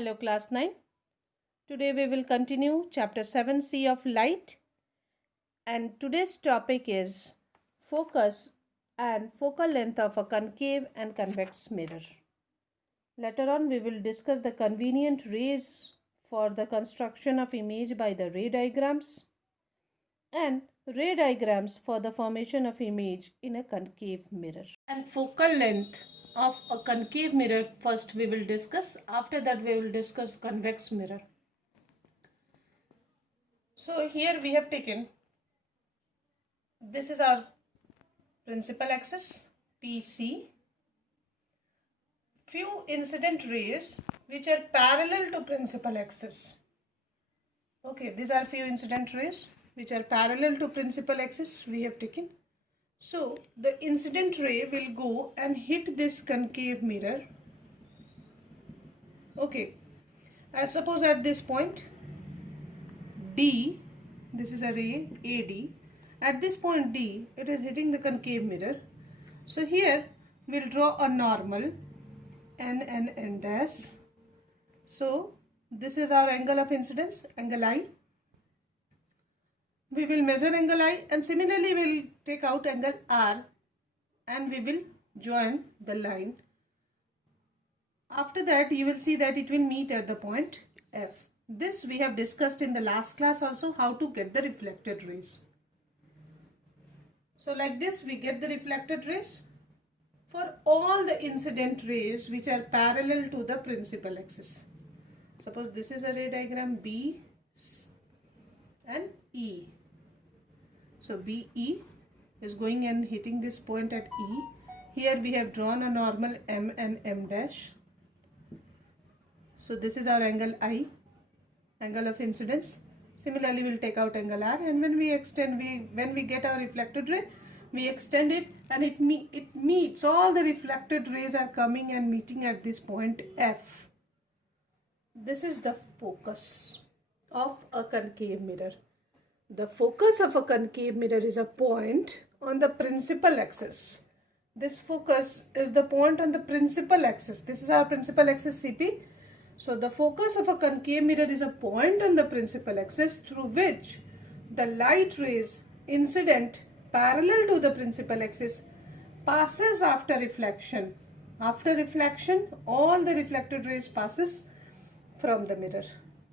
Hello class 9. Today we will continue chapter 7c of light, and today's topic is focus and focal length of a concave and convex mirror. Later on we will discuss the convenient rays for the construction of image by the ray diagrams and ray diagrams for the formation of image in a concave mirror. And focal length of a concave mirror first we will discuss. After that we will discuss convex mirror. So here we have taken, this is our principal axis PC, few incident rays which are parallel to principal axis. Okay, these are few incident rays which are parallel to principal axis we have taken. So the incident ray will go and hit this concave mirror. Okay, suppose at this point D, this is a ray AD. At this point D, it is hitting the concave mirror. So here we'll draw a normal N dash. So this is our angle of incidence, angle I. We will measure angle I, and similarly we'll take out angle R and we will join the line. After that you will see that it will meet at the point F. This we have discussed in the last class also, how to get the reflected rays. So like this we get the reflected rays for all the incident rays which are parallel to the principal axis. Suppose this is a ray diagram B and E. So BE is going and hitting this point at E. Here we have drawn a normal M and M dash. So this is our angle I, angle of incidence. Similarly we'll take out angle R, and when we extend, when we get our reflected ray, we extend it and it meets, all the reflected rays are coming and meeting at this point F. This is the focus of a concave mirror. The focus of a concave mirror is a point on the principal axis. This focus is the point on the principal axis. This is our principal axis CP. So the focus of a concave mirror is a point on the principal axis through which the light rays incident parallel to the principal axis passes after reflection. After reflection, all the reflected rays passes from the mirror.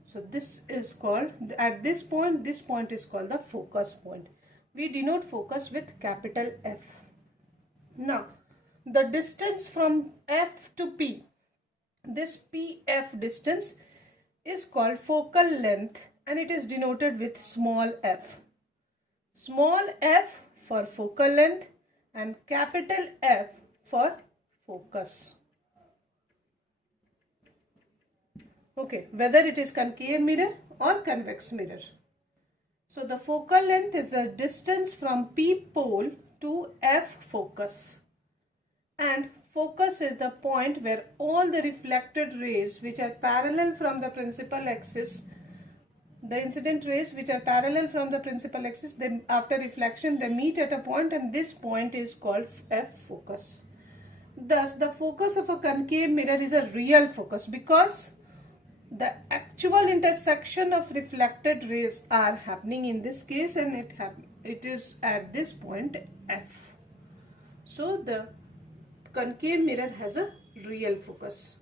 So this is called, at this point is called the focus point. We denote focus with capital F. Now, the distance from F to P, this PF distance is called focal length, and it is denoted with small f. Small f for focal length and capital F for focus. Okay, whether it is concave mirror or convex mirror. So the focal length is the distance from P pole to F focus, and focus is the point where all the reflected rays which are parallel from the principal axis, the incident rays which are parallel from the principal axis, then after reflection they meet at a point, and this point is called F focus. Thus the focus of a concave mirror is a real focus because the actual intersection of reflected rays are happening in this case, and it is at this point F. So the concave mirror has a real focus.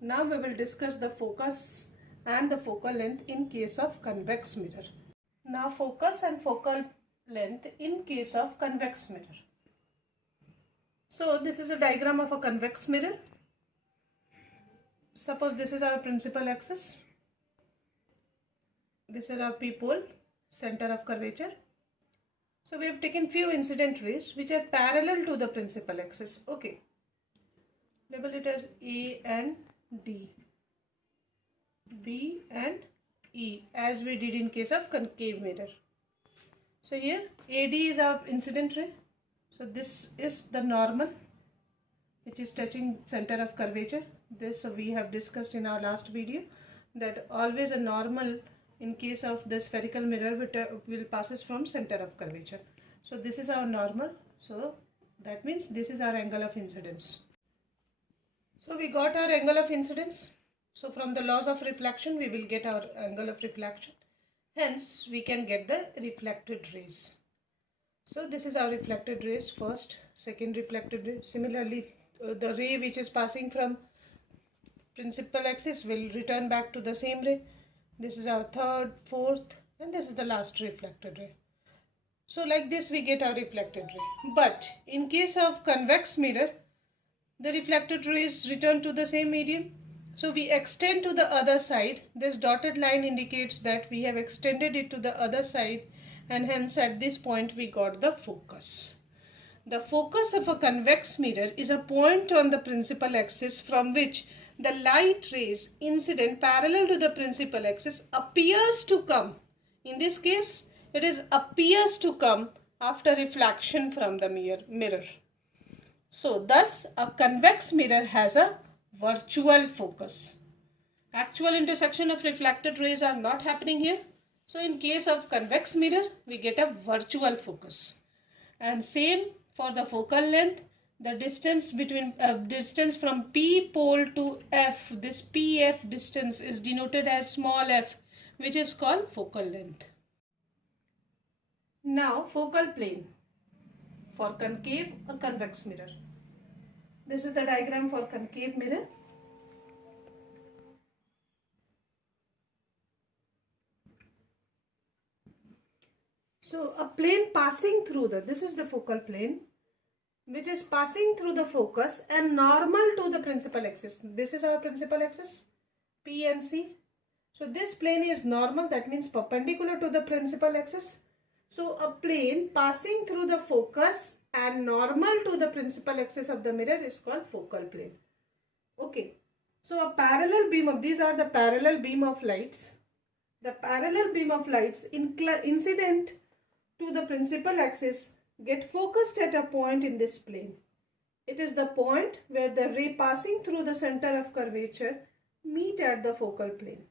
Now we will discuss the focus and the focal length in case of convex mirror. Now focus and focal length in case of convex mirror. So this is a diagram of a convex mirror. Suppose this is our principal axis. This is our P pole, center of curvature. So we have taken few incident rays which are parallel to the principal axis. Okay. Label it as A and D, B and E, as we did in case of concave mirror. So here AD is our incident ray. So this is the normal which is touching center of curvature. This we have discussed in our last video, that always a normal in case of the spherical mirror will passes from center of curvature. So this is our normal. So that means this is our angle of incidence. So we got our angle of incidence. So from the laws of reflection, we will get our angle of reflection. Hence, we can get the reflected rays. So this is our reflected rays, first, second reflected ray. Similarly, the ray which is passing from principal axis will return back to the same ray. This is our third, fourth, and this is the last reflected ray. So like this we get our reflected ray. But in case of convex mirror, the reflected rays return to the same medium. So we extend to the other side. This dotted line indicates that we have extended it to the other side, and hence at this point we got the focus. The focus of a convex mirror is a point on the principal axis from which the light rays incident parallel to the principal axis appears to come. In this case, it is appears to come after reflection from the mirror. So thus a convex mirror has a virtual focus. Actual intersection of reflected rays are not happening here. So in case of convex mirror, we get a virtual focus. And same for the focal length. The distance between distance from P pole to F, this PF distance is denoted as small f, which is called focal length. Now focal plane for concave or convex mirror. This is the diagram for concave mirror. So a plane passing through this is the focal plane, which is passing through the focus and normal to the principal axis. This is our principal axis, P and C. So this plane is normal, that means perpendicular to the principal axis. So a plane passing through the focus and normal to the principal axis of the mirror is called focal plane. Okay. So a parallel beam of, these are the parallel beam of lights. The parallel beam of lights incident to the principal axis get focused at a point in this plane. It is the point where the ray passing through the center of curvature meet at the focal plane.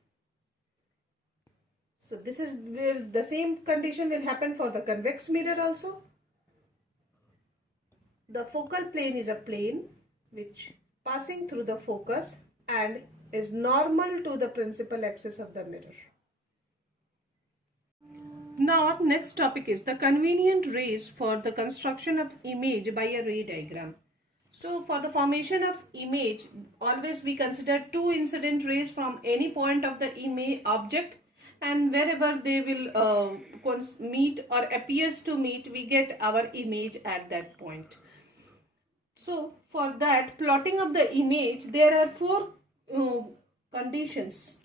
So this is where the same condition will happen for the convex mirror also. The focal plane is a plane which passing through the focus and is normal to the principal axis of the mirror. Now next topic is the convenient rays for the construction of image by a ray diagram. So for the formation of image, always we consider two incident rays from any point of the image object, and wherever they will meet or appears to meet, we get our image at that point. So for that plotting of the image, there are four conditions.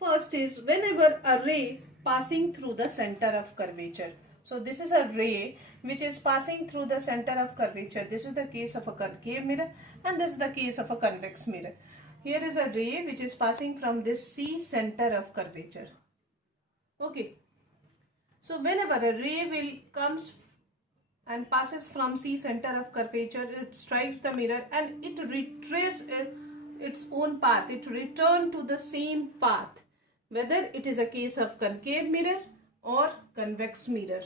First is whenever a ray passing through the center of curvature. So this is a ray which is passing through the center of curvature. This is the case of a concave mirror and this is the case of a convex mirror. Here is a ray which is passing from this C center of curvature. Okay. So whenever a ray will comes and passes from C center of curvature, it strikes the mirror and it retraces its own path. It returns to the same path, whether it is a case of concave mirror or convex mirror.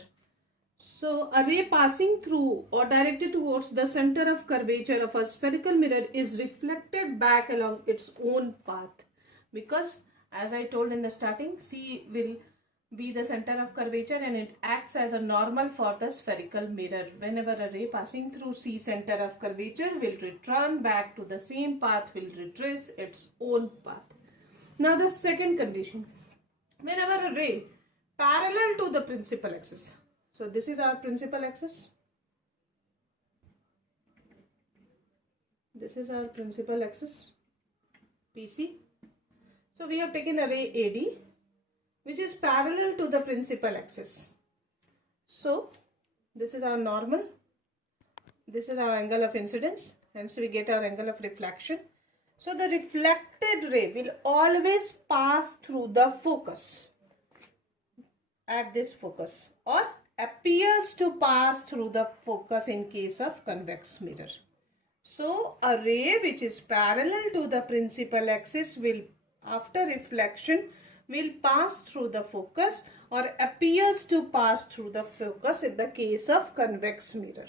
So a ray passing through or directed towards the center of curvature of a spherical mirror is reflected back along its own path, because as I told in the starting, C will be the center of curvature and it acts as a normal for the spherical mirror. Whenever a ray passing through C center of curvature will return back to the same path, will retrace its own path. Now the second condition, whenever a ray parallel to the principal axis. So this is our principal axis. This is our principal axis, PC. So we have taken a ray AD which is parallel to the principal axis. So this is our normal. This is our angle of incidence. Hence we get our angle of reflection. So the reflected ray will always pass through the focus at this focus, or appears to pass through the focus in case of convex mirror. So a ray which is parallel to the principal axis will, after reflection, will pass through the focus or appears to pass through the focus in the case of convex mirror.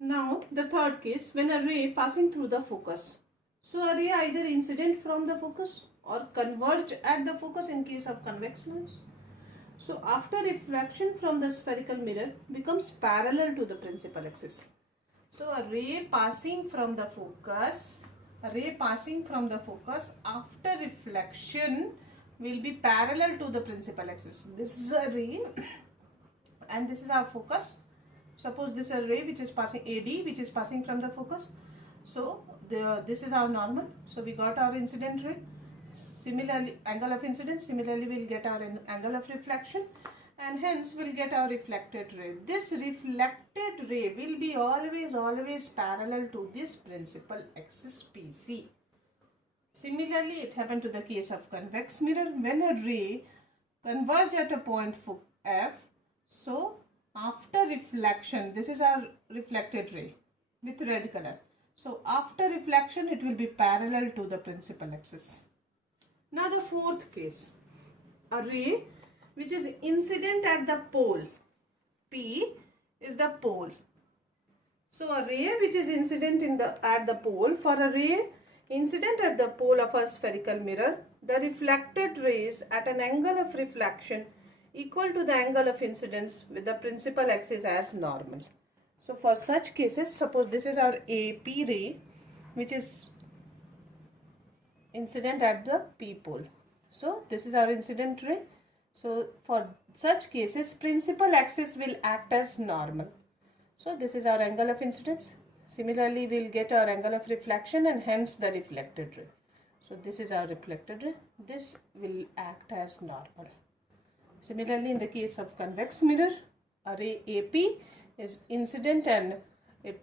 Now the third case, when a ray passing through the focus. So a ray either incident from the focus or converge at the focus in case of convex lens. So after reflection from the spherical mirror becomes parallel to the principal axis. So a ray passing from the focus after reflection will be parallel to the principal axis. This is a ray and this is our focus. Suppose this is a ray which is passing AD, which is passing from the focus. So this is our normal. So we got our incident ray. Similarly, angle of incidence. Similarly, we'll get our angle of reflection, and hence we'll get our reflected ray. This reflected ray will be always parallel to this principal axis PC. Similarly, it happened to the case of convex mirror. When a ray converge at a point F, so after reflection, this is our reflected ray with red color. So after reflection, it will be parallel to the principal axis. Now the fourth case, a ray which is incident at the pole. P is the pole. So a ray which is incident at the pole, for a ray incident at the pole of a spherical mirror, the reflected rays at an angle of reflection equal to the angle of incidence with the principal axis as normal. So for such cases, suppose this is our AP ray which is incident at the P pole. So this is our incident ray. So for such cases, principal axis will act as normal. So this is our angle of incidence. Similarly, we'll get our angle of reflection and hence the reflected ray. So this is our reflected ray. This will act as normal. Similarly, in the case of convex mirror, a ray AP is incident and it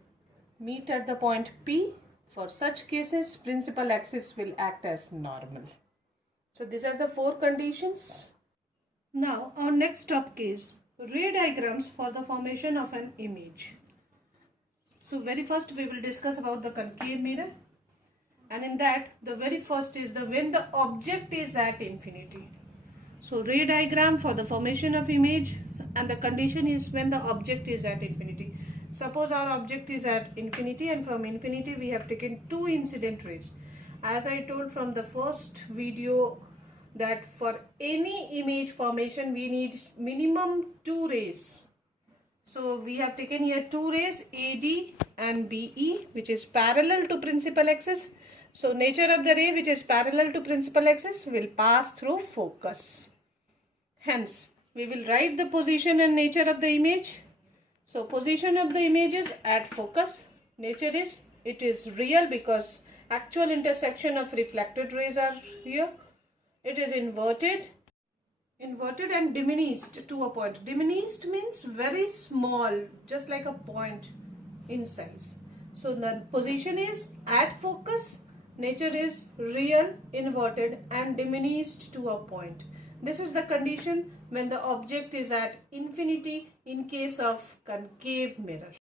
meet at the point P. For such cases, principal axis will act as normal. So these are the four conditions. Now our next topic is ray diagrams for the formation of an image. So very first we will discuss about the concave mirror, and in that the very first is when the object is at infinity. So ray diagram for the formation of image, and the condition is when the object is at infinity. Suppose our object is at infinity and from infinity we have taken two incident rays. As I told from the first video that for any image formation we need minimum two rays. So we have taken here two rays AD and BE which is parallel to principal axis. So nature of the ray which is parallel to principal axis will pass through focus. Hence we will write the position and nature of the image. So position of the image is at focus. Nature is it is real because actual intersection of reflected rays are here. It is inverted and diminished to a point. Diminished means very small, just like a point in size. So the position is at focus. Nature is real, inverted and diminished to a point. This is the condition when the object is at infinity in case of concave mirror.